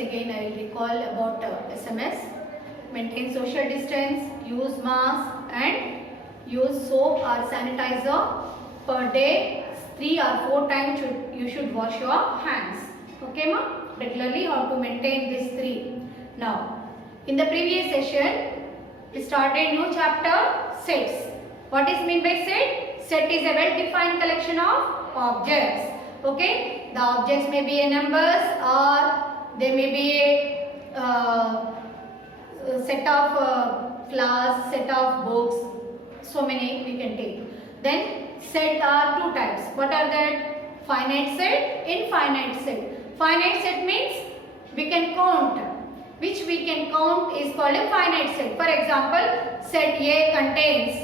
again I will recall about SMS. Maintain social distance, use mask and use soap or sanitizer per day. 3 or 4 times you should wash your hands. Okay ma? Regularly how to maintain these 3. Now, in the previous session, we started new chapter sets. What is meant by set? Set is a well-defined collection of objects. Okay, the objects may be a numbers or they may be a set of flowers, set of books. So many we can take. Then set are 2 types. What are that? Finite set, infinite set. Finite set means we can count. Which we can count is called a finite set. For example, set A contains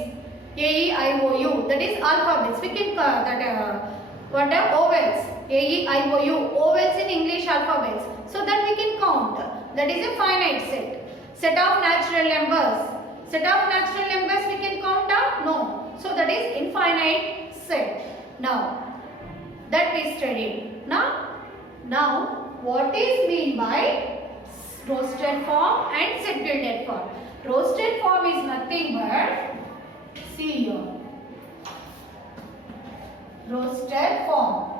A, E, I, O, U. That is alphabets. We can what are ovels? A, E, I, O, U. Ovels in English alphabets. So that we can count. That is a finite set. Set of natural numbers. Set of natural numbers we can count down? No. So that is infinite set. Now, that we studied. Now, what is mean by roasted form and set builded form? Roasted form is nothing but, see here, roasted form.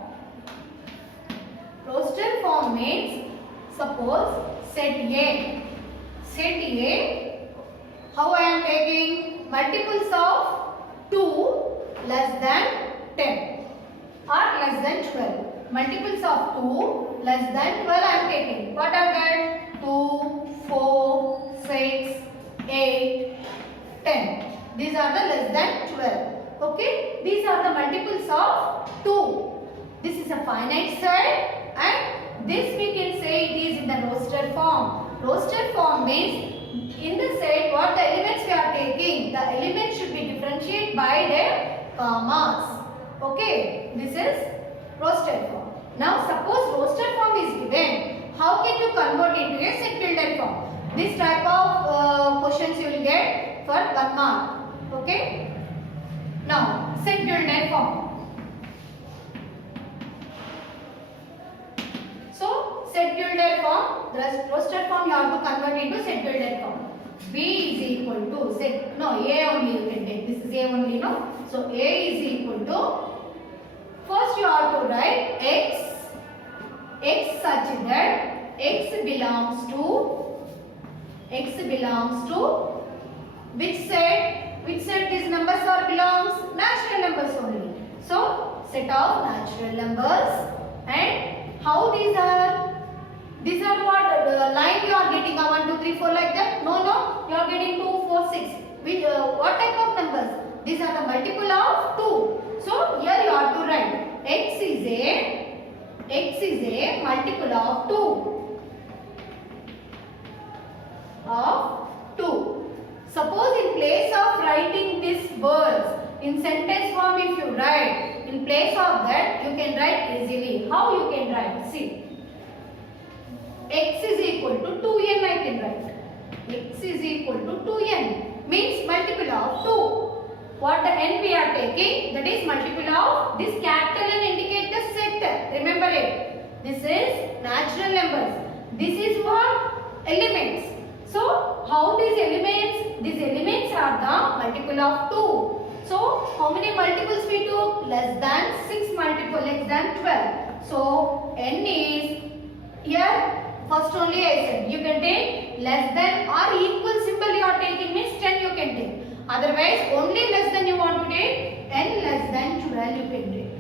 Roasted form means, suppose set A. Set A, how I am taking multiples of 2 less than 10 or less than 12. Multiples of 2 less than 12 I am taking. What are that? 2, 4, 6, 8, 10. These are the less than 12. Okay? These are the multiples of 2. This is a finite set and this we can say it is in the roasted form. Roasted form means in the set what the elements we are taking, the elements should be differentiated by their commas. Okay? This is roasted form. Now suppose roasted form is given, how can you convert into a set builder form? This type of questions you will get for 1 mark. Okay? Now set builder form. So set builder form, the roasted form you have to convert into set builder form. B is equal to set, no, A only you can take. This is A only, no? So A is equal to, first you have to write x such that x belongs to which set? Which set these numbers are belongs? Natural numbers only. So set of natural numbers. And how these are? These are what? The line you are getting 1, 2, 3, 4 like that? No. You are getting 2, 4, 6. With what type of numbers? These are the multiple of 2. So here you have to write x is a multiple of 2. Suppose in place of writing these words in sentence form, if you write, in place of that you can write easily. How you can write? See, x is equal to 2n I can write. X is equal to 2n means multiple of 2. What the n we are taking, that is multiple of this capital N indicate the set. Remember it. This is natural numbers. This is what? Elements. So how these elements? These elements are the multiple of 2. So how many multiples we took? Less than 6 multiple, less than 12. So n is here. First only I said you can take less than or equal symbol you are taking means 10 you can take. Otherwise only less than you want to take, n less than 12 you can take.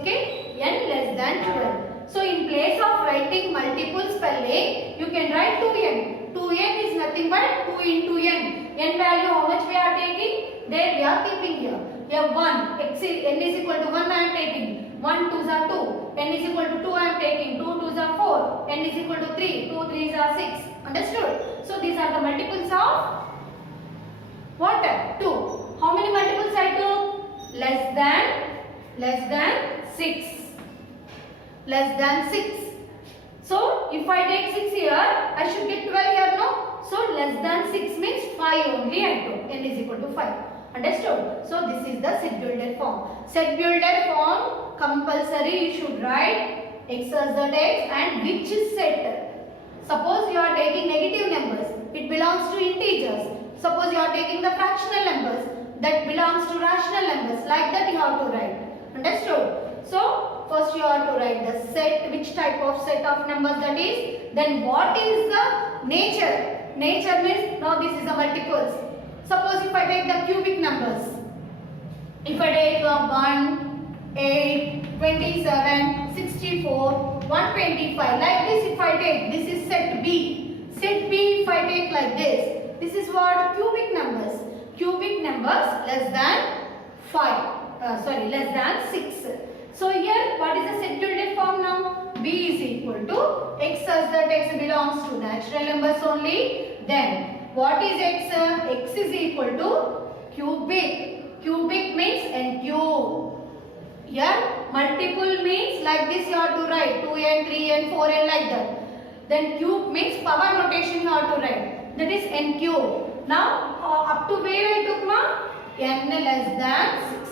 Okay? N less than 12. So in place of writing multiple spelling, you can write 2n. 2n is nothing but 2 into n. N value how much we are taking? There we are keeping here. Here 1. N is equal to 1 I am taking. 1 2s are 2. N is equal to 2 I am taking. 2 2s are 4. N is equal to 3. 2 3s are 6. Understood? So these are the multiples of what? 2. How many multiples I took? Less than 6. Less than 6. So if I take 6 here, I should get 12 here, no? So less than 6 means 5 only I took. N is equal to 5. Understood? So this is the set builder form. Set builder form compulsory you should write x as the x and which set. Suppose you are taking negative numbers, it belongs to integers. Suppose you are taking the fractional numbers, that belongs to rational numbers. Like that you have to write. Understood? So, first you have to write the set, which type of set of numbers that is. Then what is the nature? Nature means, now this is the multiples. Suppose if I take the cubic numbers. If I take 1, 8, 27, 64, 125. Like this if I take, this is set B. Set B if I take like this is what? Cubic numbers. Cubic numbers less than less than 6. So here what is the set tilde form now? B is equal to x as that x belongs to natural numbers only. Then what is x? X is equal to cubic. Cubic means NQ. Here multiple means like this you have to write 2n, 3n, 4n like that. Then cube means power notation you have to write. That is NQ. Now up to where I took ma? N less than 6.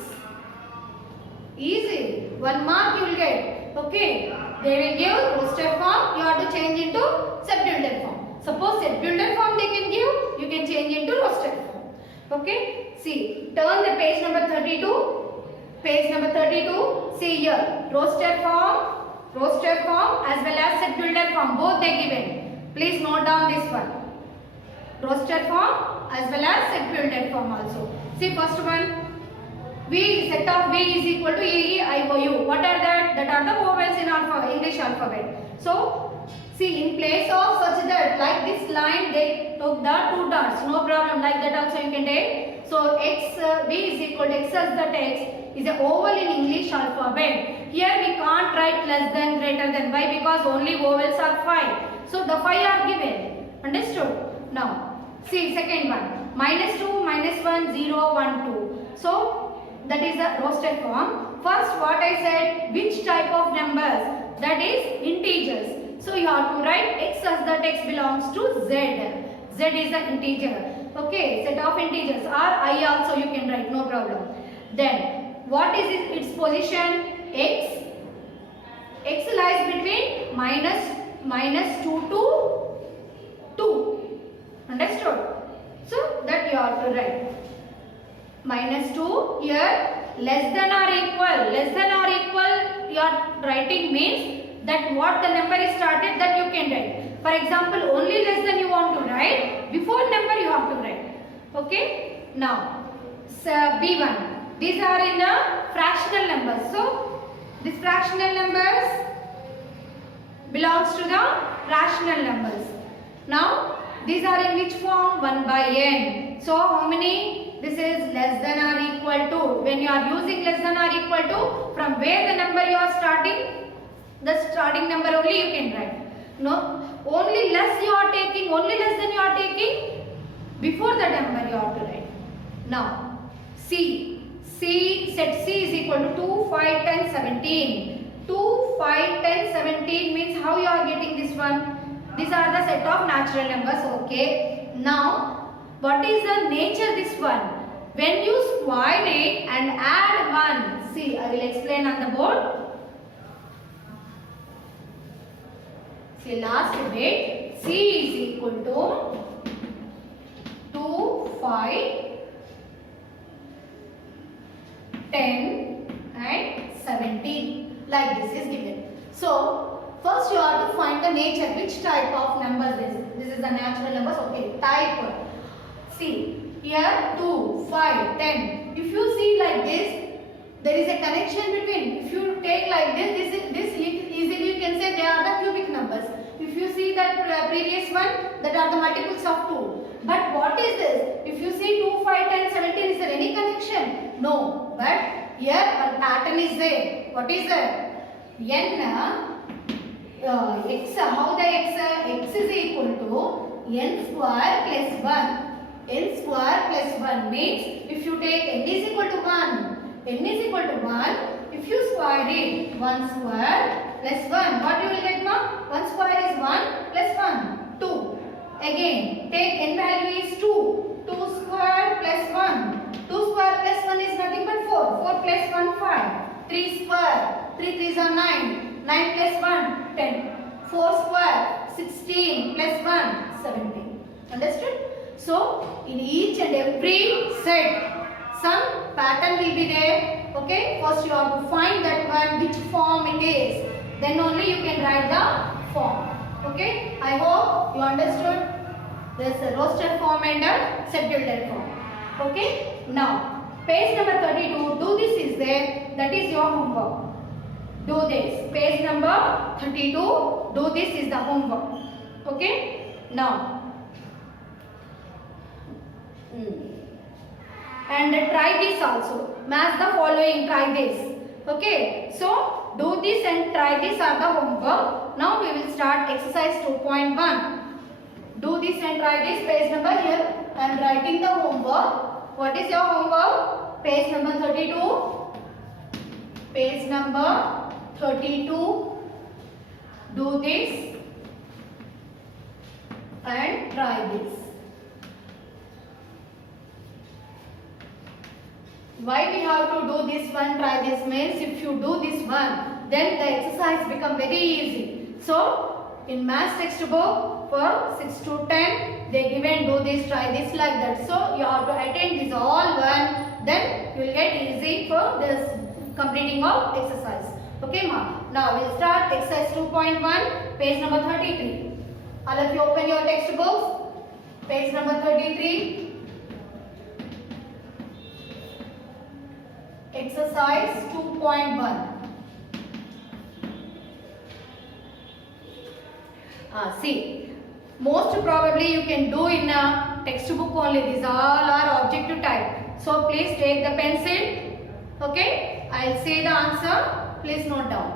Easy. 1 mark you will get. Okay. They will give roster form. You have to change into subtilde form. Suppose subtilde form they can give. You can change into roster form. Okay. See. Turn the page number 32. Page number 32. See here. Roster form as well as subtilde form. Both they given. Please note down this one. Roster form as well as subtilde form also. See first one. V, set of V is equal to A, E, I, O, U. What are that? That are the vowels in English alphabet. So, see in place of such that like this line they took the 2 dots. No problem. Like that also you can take. So, X, V is equal to X as the text is a oval in English alphabet. Here we can't write less than, greater than. Why? Because only vowels are 5. So, the 5 are given. Understood? Now, see second one. -2, -1, 0, 1, 2. So, that is the roster form. First what I said, which type of numbers? That is integers. So you have to write x as that x belongs to z. Z is the integer. Okay, set of integers or I also you can write, no problem. Then what is its position? X. X lies between -2 to 2. Understood? So that you have to write. -2 here less than or equal you are writing means that what the number is started that you can write. For example, only less than you want to write, before number you have to write. Okay. Now B1, these are in the fractional numbers. So these fractional numbers belongs to the rational numbers. Now these are in which form? 1 by n. So how many? This is less than or equal to. When you are using less than or equal to, from where the number you are starting, the starting number only you can write. No, only less you are taking, only less than you are taking, before the number you have to write. Now, set C is equal to 2, 5, 10, 17. 2, 5, 10, 17 means how you are getting this one? These are the set of natural numbers. Okay. Now, what is the nature this one? When you square it and add 1. See, I will explain on the board. See, last bit. C is equal to 2, 5, 10 and 17. Like this is given. So, first you have to find the nature. Which type of numbers this? This is the natural numbers. Okay, type. See, here 2, 5, 10. If you see like this, there is a connection between. If you take like this easily you can say they are the cubic numbers. If you see that previous one, that are the multiples of 2. But what is this? If you see 2, 5, 10, 17, is there any connection? No. But here a pattern is there. What is that? N, x, how the x? X is equal to n square plus 1. N square plus 1 means if you take n is equal to 1. N is equal to 1. If you square it, 1 square plus 1. What you will get, ma? 1 square is 1 plus 1. 2. Again, take n value is 2. 2 square plus 1. 2 square plus 1 is nothing but 4. 4 plus 1, 5. 3 square. 3 3s are 9. 9 plus 1, 10. 4 square. 16 plus 1, 17. Understood? So, in each and every set, some pattern will be there. Okay? First you have to find that one, which form it is. Then only you can write the form. Okay? I hope you understood. There is a roster form and a set-builder form. Okay? Now, page number 32, do this is there. That is your homework. Do this. Page number 32, do this is the homework. Okay? Now, and try this also. Match the following, try this. Okay? So, do this and try this are the homework. Now, we will start exercise 2.1. Do this and try this. Page number here. I am writing the homework. What is your homework? Page number 32. Page number 32. Do this and try this. Why we have to do this one, try this means if you do this one, then the exercise become very easy. So, in maths textbook for 6 to 10, they given do this, try this like that. So, you have to attend this all one, then you will get easy for this completing of exercise. Okay, ma. Now, we will start exercise 2.1, page number 33. All of you open your textbooks, page number 33. Exercise 2.1. See, most probably you can do in a textbook only. These all are objective type. So please take the pencil. Okay, I'll say the answer. Please note down.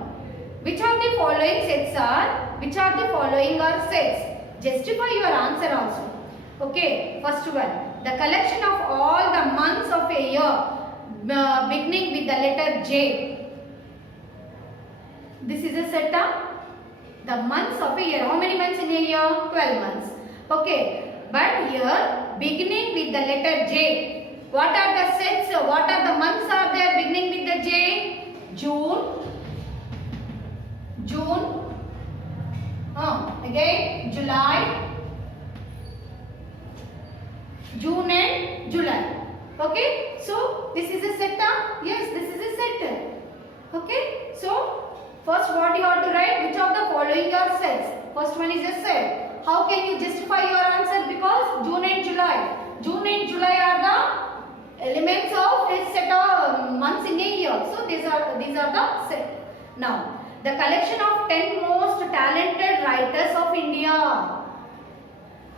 Which of the following sets are? Which of the following are sets? Justify your answer also. Okay, first one. The collection of all the months of a year beginning with the letter J. This is a set of the months of a year. How many months in a year? 12 months. Okay. But here beginning with the letter J. What are the sets? What are the months are there beginning with the J? June. Again July. June and July. Okay, so this is a set. Yes, this is a set. Okay, so first what you have to write, which of the following are sets? First one is a set. How can you justify your answer? Because June and July are the elements of a set of months in a year. So these are the set. Now, the collection of 10 most talented writers of India.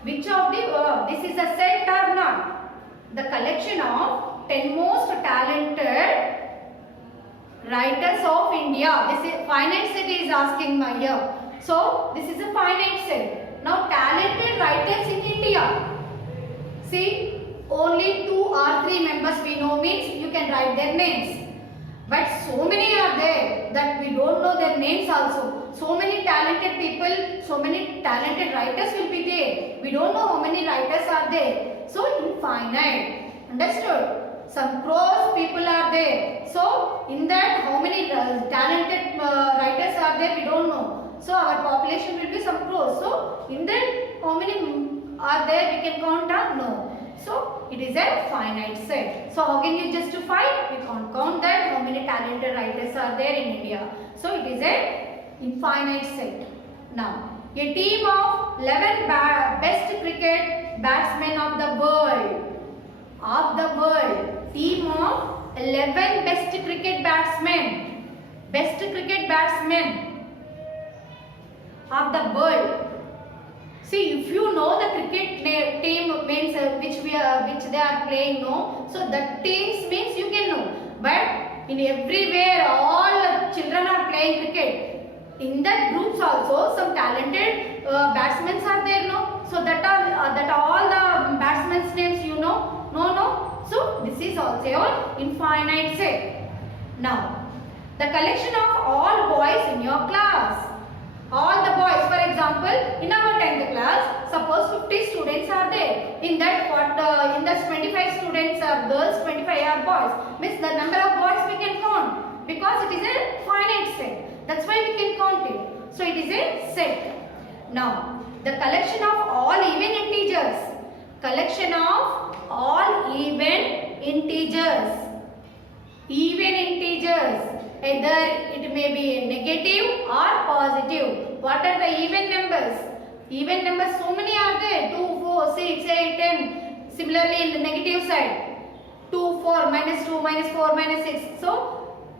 Which of the this is a set or not? The collection of 10 most talented writers of India. This is finite set is asking my here. So this is a finite set. Now talented writers in India. See, only 2 or 3 members we know means you can write their names. But so many are there that we don't know their names also. So many talented people, so many talented writers will be there. We don't know how many writers are there. So infinite. Understood? Some crores people are there. So in that how many talented writers are there we don't know. So our population will be some crores. So in that how many are there we can count or no. So it is a finite set. So how can you justify? We can't count that how many talented writers are there in India. So it is a infinite set. Now a team of 11 best cricket batsmen of the world. Team of 11 best cricket batsmen. Best cricket batsmen of the world. See, if you know the cricket team means which they are playing, no. So that teams means you can know. But in everywhere all children are playing cricket. In that groups also some talented batsmen are there, no. So that all the batsmen's names you know, no. So this is also your infinite set. Now the collection of all boys in your class. All the boys, for example, in our 10th class, suppose 50 students are there. In that 25 students are girls, 25 are boys. Means the number of boys we can count because it is a finite set. That's why we can count it. So it is a set. Now, the collection of all even integers. Collection of all even integers. Even integers. Either it may be negative or positive. What are the even numbers? Even numbers, so many are there. 2, 4, 6, 8, 10. Similarly, in the negative side, 2, 4, minus 2, minus 4, minus 6.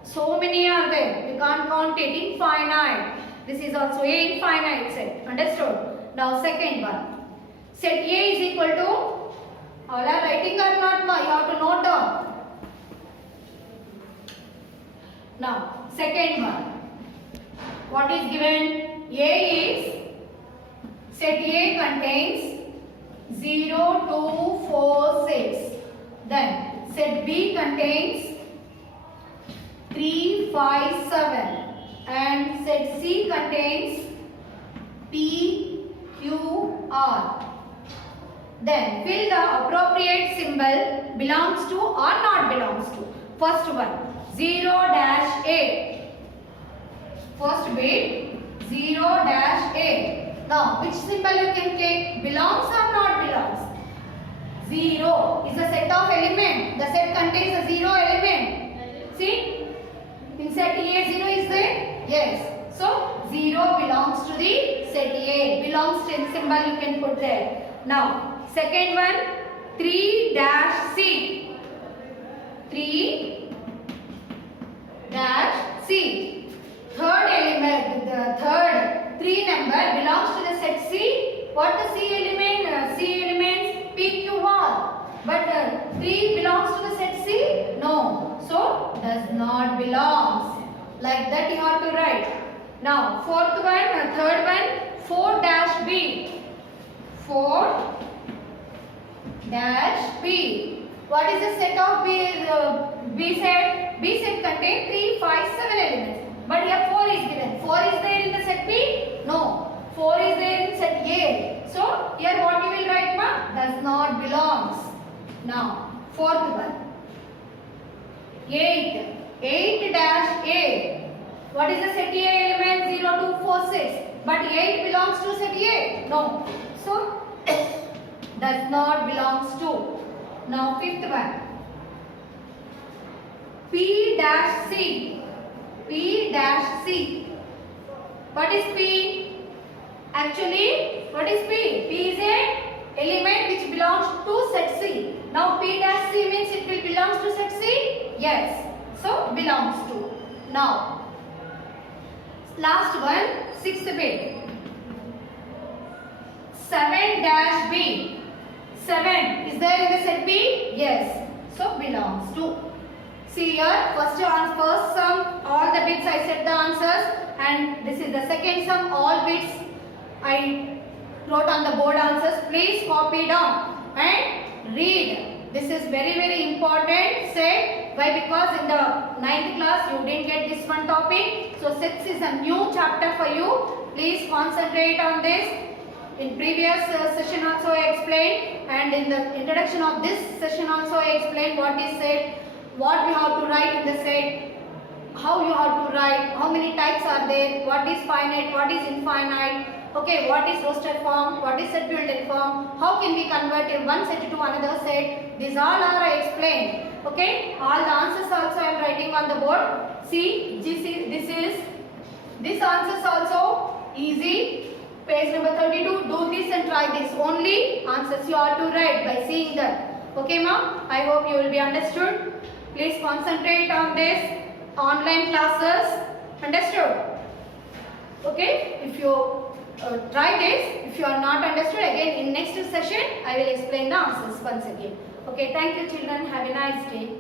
So many are there. You can't count it. Infinite. This is also a infinite set. Understood? Now, second one. Set A is equal to, all are writing or not? You have to note down. Now, second one. What is given? A is, set A contains 0, 2, 4, 6. Then, set B contains 3, 5, 7. And set C contains P, Q, R. Then fill the appropriate symbol belongs to or not belongs to. First one, 0-A. First bit, 0-A. Now, which symbol you can take? Belongs or not belongs? 0 is a set of element. The set contains a 0 element. See? In set A, 0 is there? Yes. So, 0 belongs to the set A. Belongs to the symbol you can put there. Now, second one, 3-C. 3-C. Third element, the third 3 number belongs to the set C. What the C element? C elements P, Q, R. But 3 belongs to the set C? No. So, does not belongs. Like that you have to write. Now, fourth one, third one, 4-B. 4-B. What is the set of B set? B set contains 3, 5, 7 elements. But here 4 is given. 4 is there in the set B? No. 4 is there in set A. So, here what you will write, ma? Does not belongs. Now, fourth one. 8-A. What is the set A element? 0, 2, 4, 6. But 8 belongs to set A? No. So, does not belongs to. Now, fifth one. P-C. P-C. What is P? Actually, what is P? P is a element which belongs to set C. Now, P-C means it will belongs to set C? Yes. So, belongs to. Now, last one, sixth bit. 7-B. 7 is there in the set B? Yes. So, belongs to. See here, first sum, all the bits I set the answers, and this is the second sum, all bits I wrote on the board answers. Please copy down and read. This is very, very important set. Why? Because in the 9th class you didn't get this one topic. So, sets is a new chapter for you. Please concentrate on this. In previous session also I explained, and in the introduction of this session also I explained what is set, what you have to write in the set, how you have to write, how many types are there, what is finite, what is infinite, okay, what is roster form, what is set built-in form, how can we convert one set to another set. These all are I explained. Okay, all the answers also I am writing on the board. See, this answers also easy. Page number 32, do this and try this. Only answers you are to write by seeing that. Okay, ma'am? I hope you will be understood. Please concentrate on this online classes. Understood? Okay? If you try this, if you are not understood, again in next session, I will explain the answers once again. Okay, thank you children. Have a nice day.